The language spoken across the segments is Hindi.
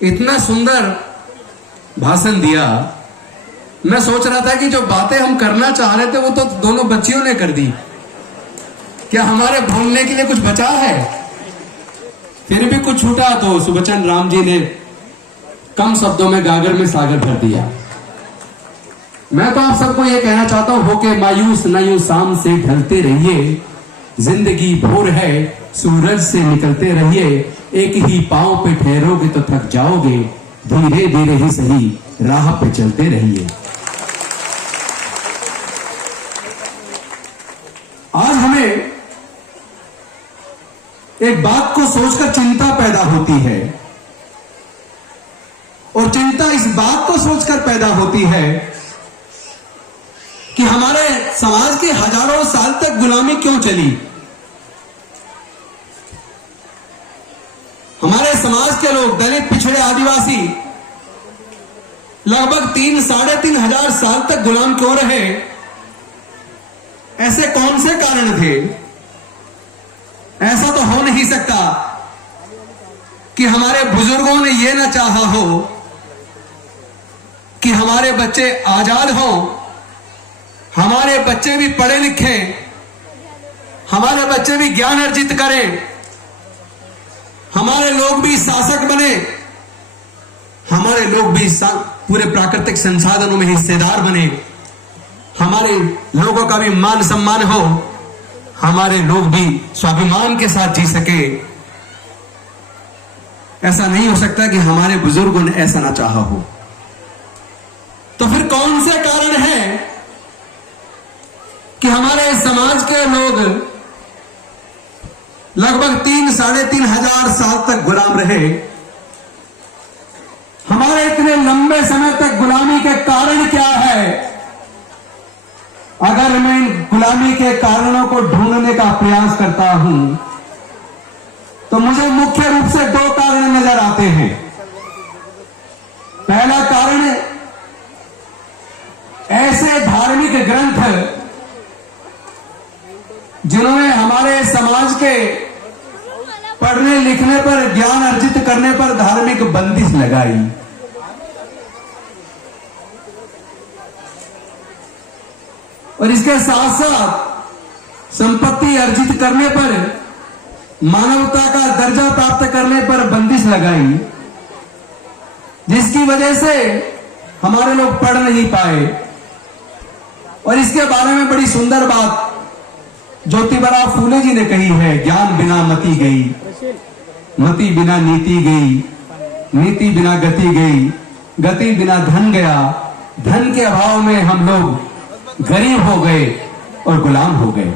इतना सुंदर भाषण दिया। मैं सोच रहा था कि जो बातें हम करना चाह रहे थे वो तो दोनों बच्चियों ने कर दी। क्या हमारे बोलने के लिए कुछ बचा है? फिर भी कुछ छूटा तो सुबचन राम जी ने कम शब्दों में गागर में सागर भर दिया। मैं तो आप सबको ये कहना चाहता हूं, होके मायूस न यूं शाम से ढलते रहिए, जिंदगी भोर है सूरज से निकलते रहिए, एक ही पांव पे ठहरोगे तो थक जाओगे, धीरे धीरे ही सही राह पे चलते रहिए। आज हमें एक बात को सोचकर चिंता पैदा होती है, और चिंता इस बात को सोचकर पैदा होती है कि हमारे समाज की हजारों साल तक गुलामी क्यों चली। हमारे समाज के लोग, दलित, पिछड़े, आदिवासी लगभग 3-3.5 हजार साल तक गुलाम क्यों रहे? ऐसे कौन से कारण थे? ऐसा तो हो नहीं सकता कि हमारे बुजुर्गों ने यह ना चाहा हो कि हमारे बच्चे आजाद हों, हमारे बच्चे भी पढ़े लिखे, हमारे बच्चे भी ज्ञान अर्जित करें, हमारे लोग भी शासक बने, हमारे लोग भी पूरे प्राकृतिक संसाधनों में हिस्सेदार बने, हमारे लोगों का भी मान सम्मान हो, हमारे लोग भी स्वाभिमान के साथ जी सके। ऐसा नहीं हो सकता कि हमारे बुजुर्गों ने ऐसा ना चाहा हो। तो फिर कौन से कारण है कि हमारे समाज के लोग लगभग 3-3.5 हजार साल तक गुलाम रहे? हमारे इतने लंबे समय तक गुलामी के कारण क्या है? अगर मैं इन गुलामी के कारणों को ढूंढने का प्रयास करता हूं तो मुझे मुख्य रूप से 2 कारण नजर आते हैं। पहला कारण, ऐसे धार्मिक ग्रंथ जिन्होंने हमारे समाज के पढ़ने लिखने पर, ज्ञान अर्जित करने पर धार्मिक बंदिश लगाई। और इसके साथ साथ संपत्ति अर्जित करने पर, मानवता का दर्जा प्राप्त करने पर बंदिश लगाई, जिसकी वजह से हमारे लोग पढ़ नहीं पाए। और इसके बारे में बड़ी सुंदर बात ज्योतिबा फूले जी ने कही है, ज्ञान बिना मति गई, मति बिना नीति गई, नीति बिना गति गई, गति बिना धन गया, धन के अभाव में हम लोग गरीब हो गए और गुलाम हो गए।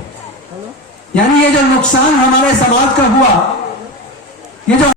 यानी ये जो नुकसान हमारे समाज का हुआ, ये जो